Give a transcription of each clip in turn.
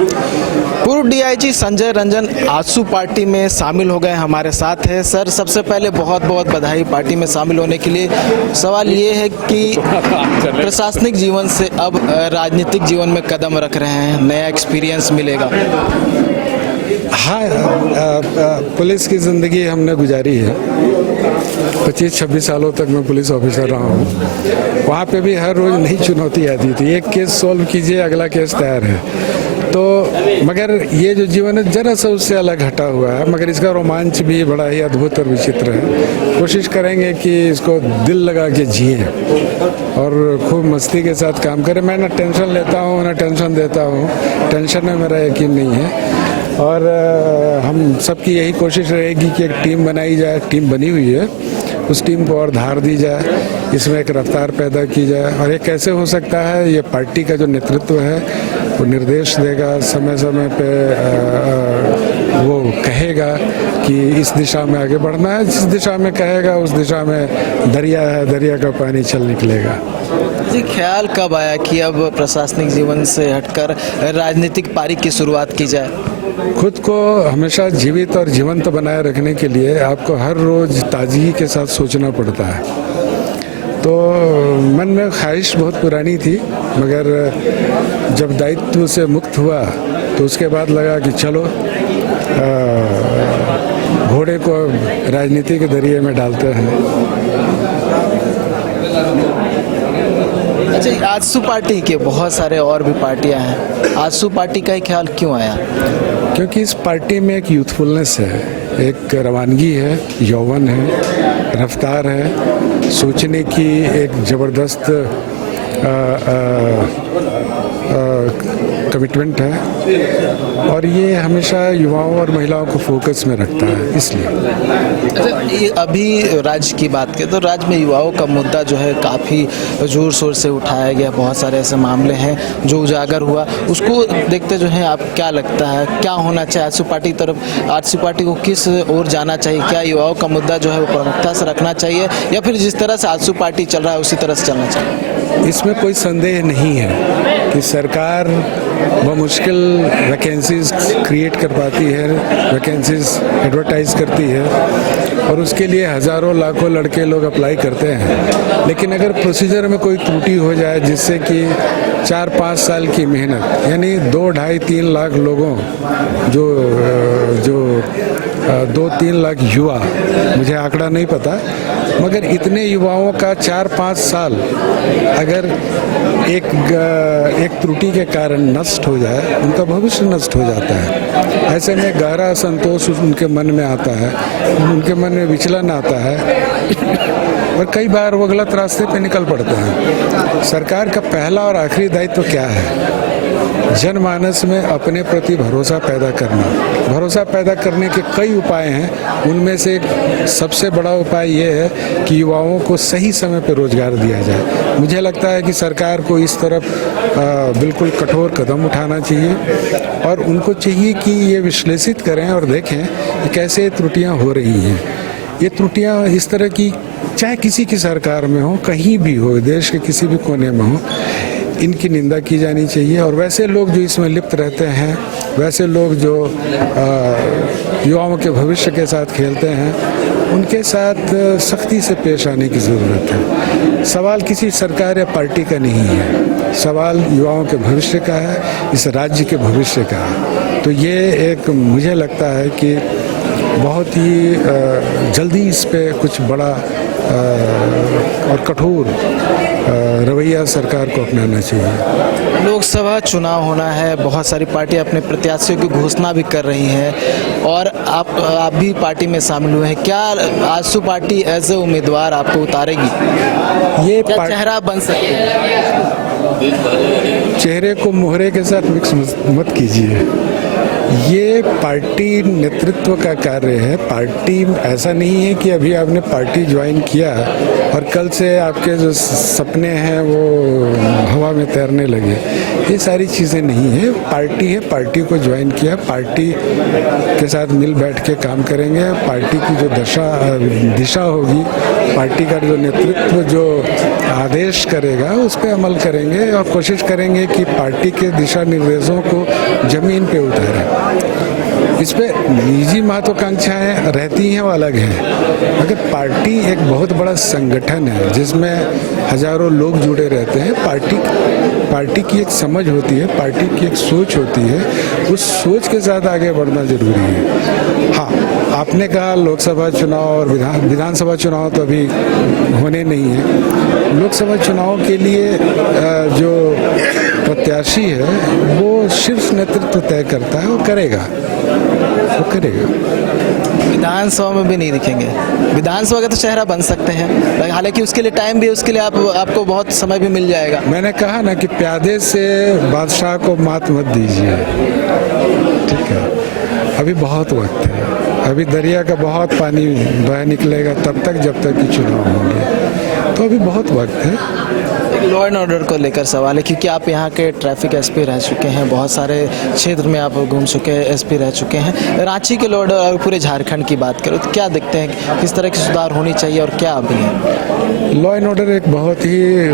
पूर्व DIG Sanjay Ranjan AJSU party में शामिल हो गए, हमारे साथ है। सर, सबसे पहले बहुत बहुत बधाई पार्टी में शामिल होने के लिए। सवाल ये है कि प्रशासनिक जीवन से अब राजनीतिक जीवन में कदम रख रहे हैं, नया एक्सपीरियंस मिलेगा। हाँ, पुलिस की ज़िंदगी हमने गुजारी है। 25-26 सालों तक मैं पुलिस ऑफिसर रहा हूँ। वहाँ पे भी हर रोज़ नई चुनौती आती थी। एक केस सॉल्व कीजिए, अगला केस तैयार है। तो मगर ये जो जीवन है जरा सा उससे अलग हटा हुआ है, मगर इसका रोमांच भी बड़ा ही अद्भुत और विचित्र है। कोशिश करेंगे कि इसको दिल लगा के जिए और खूब मस्ती के साथ काम करें। मैं ना टेंशन लेता हूँ ना टेंशन देता हूँ, टेंशन में मेरा यकीन नहीं है। और हम सबकी यही कोशिश रहेगी कि एक टीम बनाई जाए, टीम बनी हुई है, उस टीम को और धार दी जाए, इसमें एक रफ्तार पैदा की जाए। और ये कैसे हो सकता है, ये पार्टी का जो नेतृत्व है वो निर्देश देगा, समय समय पे वो कहेगा कि इस दिशा में आगे बढ़ना है। जिस दिशा में कहेगा उस दिशा में दरिया है, दरिया का पानी चल निकलेगा। जी, ख्याल कब आया कि अब प्रशासनिक जीवन से हटकर राजनीतिक पारी की शुरुआत की जाए? खुद को हमेशा जीवित और जीवंत बनाए रखने के लिए आपको हर रोज़ ताजगी के साथ सोचना पड़ता है। तो मन में ख्वाहिश बहुत पुरानी थी, मगर जब दायित्व से मुक्त हुआ तो उसके बाद लगा कि चलो घोड़े को राजनीति के दरिए में डालते हैं। अच्छा, आजसू पार्टी के बहुत सारे और भी पार्टियां हैं, आजसू पार्टी का ही ख्याल क्यों आया? क्योंकि इस पार्टी में एक यूथफुलनेस है, एक रवानगी है, यौवन है, रफ्तार है, सोचने की एक ज़बरदस्त कमिटमेंट है, और ये हमेशा युवाओं और महिलाओं को फोकस में रखता है, इसलिए। अच्छा, ये अभी राज्य की बात करें तो राज्य में युवाओं का मुद्दा जो है काफ़ी ज़ोर शोर से उठाया गया। बहुत सारे ऐसे मामले हैं जो उजागर हुआ, उसको देखते जो है आप क्या लगता है क्या होना चाहिए आजसू पार्टी की तरफ? आजसू पार्टी को किस ओर जाना चाहिए? क्या युवाओं का मुद्दा जो है वो प्रमुखता से रखना चाहिए, या फिर जिस तरह से आजसू पार्टी चल रहा है उसी तरह से चलना चाहिए? इसमें कोई संदेह नहीं है कि सरकार बमुश्किल वैकेंसीज क्रिएट कर पाती है, वैकेंसीज एडवर्टाइज करती है, और उसके लिए हज़ारों लाखों लड़के लोग अप्लाई करते हैं। लेकिन अगर प्रोसीजर में कोई त्रुटि हो जाए जिससे कि 4-5 साल की मेहनत, यानी 2-2.5-3 लाख लोगों जो 2-3 लाख युवा, मुझे आंकड़ा नहीं पता, मगर इतने युवाओं का 4-5 साल अगर एक त्रुटि के कारण नष्ट हो जाए, उनका भविष्य नष्ट हो जाता है। ऐसे में गहरा असंतोष उनके मन में आता है, उनके मन में विचलन आता है, और कई बार वो गलत रास्ते पे निकल पड़ते हैं। सरकार का पहला और आखिरी दायित्व क्या है? जनमानस में अपने प्रति भरोसा पैदा करना। भरोसा पैदा करने के कई उपाय हैं, उनमें से एक सबसे बड़ा उपाय ये है कि युवाओं को सही समय पर रोजगार दिया जाए। मुझे लगता है कि सरकार को इस तरफ बिल्कुल कठोर कदम उठाना चाहिए, और उनको चाहिए कि ये विश्लेषित करें और देखें कि कैसे त्रुटियां हो रही हैं। ये त्रुटियां इस तरह की चाहे किसी की सरकार में हो, कहीं भी हो, देश के किसी भी कोने में हो, इनकी निंदा की जानी चाहिए। और वैसे लोग जो इसमें लिप्त रहते हैं, वैसे लोग जो युवाओं के भविष्य के साथ खेलते हैं, उनके साथ सख्ती से पेश आने की ज़रूरत है। सवाल किसी सरकार या पार्टी का नहीं है, सवाल युवाओं के भविष्य का है, इस राज्य के भविष्य का है। तो ये एक मुझे लगता है कि बहुत ही जल्दी इस पे कुछ बड़ा और कठोर रवैया सरकार को अपनाना चाहिए। लोकसभा चुनाव होना है, बहुत सारी पार्टियां अपने प्रत्याशियों की घोषणा भी कर रही हैं, और आप भी पार्टी में शामिल हुए हैं। क्या आजसू पार्टी एज ए उम्मीदवार आपको उतारेगी? ये क्या चेहरा बन सकते हैं? चेहरे को मोहरे के साथ मिक्स मत कीजिए। ये पार्टी नेतृत्व का कार्य है। पार्टी ऐसा नहीं है कि अभी आपने पार्टी ज्वाइन किया और कल से आपके जो सपने हैं वो हवा में तैरने लगे। ये सारी चीज़ें नहीं है। पार्टी है, पार्टी को ज्वाइन किया, पार्टी के साथ मिल बैठ के काम करेंगे। पार्टी की जो दिशा होगी, पार्टी का जो नेतृत्व जो आदेश करेगा उस पर अमल करेंगे और कोशिश करेंगे कि पार्टी के दिशा निर्देशों को जमीन पे उतारें। इस पे निजी महत्वाकांक्षाएं रहती हैं वो अलग हैं, मगर पार्टी एक बहुत बड़ा संगठन है जिसमें हजारों लोग जुड़े रहते हैं। पार्टी की एक समझ होती है, पार्टी की एक सोच होती है, उस सोच के साथ आगे बढ़ना जरूरी है। हाँ, आपने कहा लोकसभा चुनाव और विधानसभा चुनाव तो अभी होने नहीं है। लोकसभा चुनाव के लिए जो प्रत्याशी है वो शीर्ष नेतृत्व तय करता है, वो करेगा। विधानसभा में भी नहीं दिखेंगे। विधानसभा का तो चेहरा बन सकते हैं, हालांकि उसके लिए टाइम भी है, उसके लिए आपको बहुत समय भी मिल जाएगा। मैंने कहा ना कि प्यादे से बादशाह को मात मत दीजिए, ठीक है। अभी बहुत वक्त है, अभी दरिया का बहुत पानी बह निकलेगा तब तक जब तक कि चुनाव होंगे, तो अभी बहुत वक्त है। लॉ एंड ऑर्डर को लेकर सवाल है, क्योंकि आप यहाँ के ट्रैफिक एसपी रह चुके हैं, बहुत सारे क्षेत्र में आप घूम चुके हैं, एसपी रह चुके हैं। रांची के लॉ ऑर्डर और पूरे झारखंड की बात करो तो क्या देखते हैं, किस तरह की सुधार होनी चाहिए और क्या अभी है? लॉ एंड ऑर्डर एक बहुत ही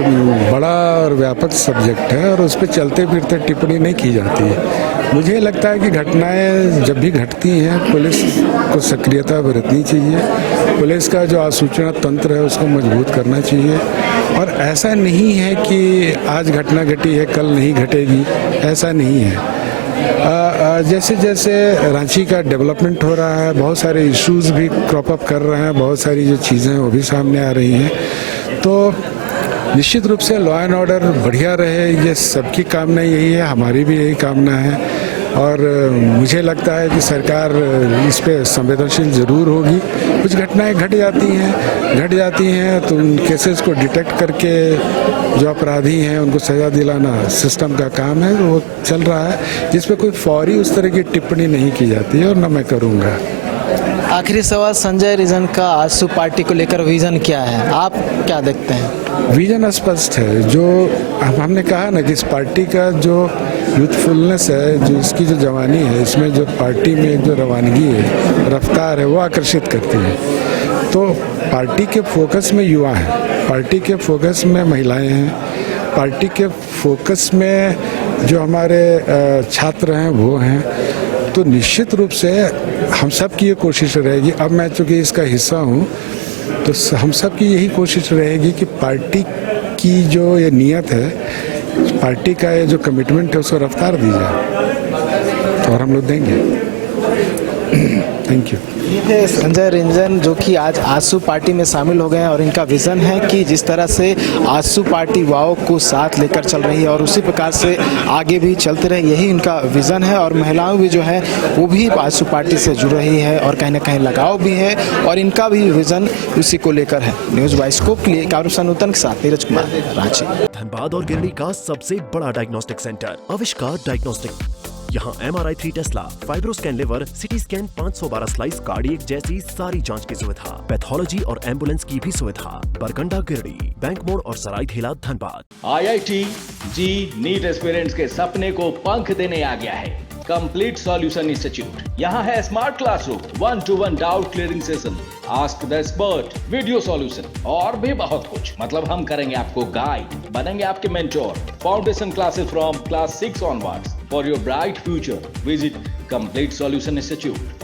बड़ा और व्यापक सब्जेक्ट है और उस पर चलते फिरते टिप्पणी नहीं की जाती है। मुझे लगता है कि घटनाएं जब भी घटती हैं पुलिस को सक्रियता बरतनी चाहिए, पुलिस का जो आसूचना तंत्र है उसको मजबूत करना चाहिए। और ऐसा नहीं है कि आज घटना घटी है कल नहीं घटेगी, ऐसा नहीं है। जैसे जैसे रांची का डेवलपमेंट हो रहा है, बहुत सारे इश्यूज भी क्रॉप अप कर रहे हैं, बहुत सारी जो चीज़ें हैं वो भी सामने आ रही हैं, तो निश्चित रूप से लॉ एंड ऑर्डर बढ़िया रहे, ये सबकी कामना यही है, हमारी भी यही कामना है। और मुझे लगता है कि सरकार इस पे संवेदनशील ज़रूर होगी। कुछ घटनाएं घट जाती हैं तो उन केसेस को डिटेक्ट करके जो अपराधी हैं उनको सज़ा दिलाना सिस्टम का काम है, वो चल रहा है, जिस पे कोई फौरी उस तरह की टिप्पणी नहीं की जाती है और न मैं करूँगा। आखिरी सवाल, संजय रीजन का आजसू पार्टी को लेकर विजन क्या है, आप क्या देखते हैं? विजन स्पष्ट है। जो हमने कहा ना कि इस पार्टी का जो यूथफुलनेस है, जो इसकी जो जवानी है, इसमें जो पार्टी में जो रवानगी है, रफ्तार है, वो आकर्षित करती है। तो पार्टी के फोकस में युवा हैं, पार्टी के फोकस में महिलाएं हैं, पार्टी के फोकस में जो हमारे छात्र हैं वो हैं। तो निश्चित रूप से हम सब की ये कोशिश रहेगी, अब मैं चूँकि इसका हिस्सा हूँ तो हम सब की यही कोशिश रहेगी कि पार्टी की जो ये नियत है, पार्टी का ये जो कमिटमेंट है उसको रफ्तार दी जाए और हम लोग देंगे। Thank you. ये थे संजय रंजन जो कि आज आजसू पार्टी में शामिल हो गए हैं और इनका विज़न है कि जिस तरह से आजसू पार्टी युवाओं को साथ लेकर चल रही है और उसी प्रकार से आगे भी चलते रहे, यही इनका विज़न है। और महिलाएं भी जो है वो भी आजसू पार्टी से जुड़ रही है और कहीं ना कहीं लगाव भी है और इनका भी विज़न उसी को लेकर है। न्यूज़ बाइस्कोप के लिए कारुसा नूतन के साथ नीरज कुमार, रांची। धनबाद और गिरडी का सबसे बड़ा डायग्नोस्टिक सेंटर आविष्कार डायग्नोस्टिक। यहाँ MRI 3 Tesla, fibroscan liver, CT scan 512 slice cardiac जैसी सारी जांच की सुविधा, पैथोलॉजी और एम्बुलेंस की भी सुविधा। बरगंडा गिरडी, बैंक मोड़ और सराय ठेला धनबाद। IIT जी नीट एस्पिरेंट्स के सपने को पंख देने आ गया है कंप्लीट सॉल्यूशन इंस्टीट्यूट। यहाँ है smart classroom, 1-to-1 doubt clearing session, ask the expert, video solution और भी बहुत कुछ। मतलब हम करेंगे आपको गाइड, बनेंगे आपके mentor. Foundation classes from class 6 onwards for your bright future. Visit complete solution institute.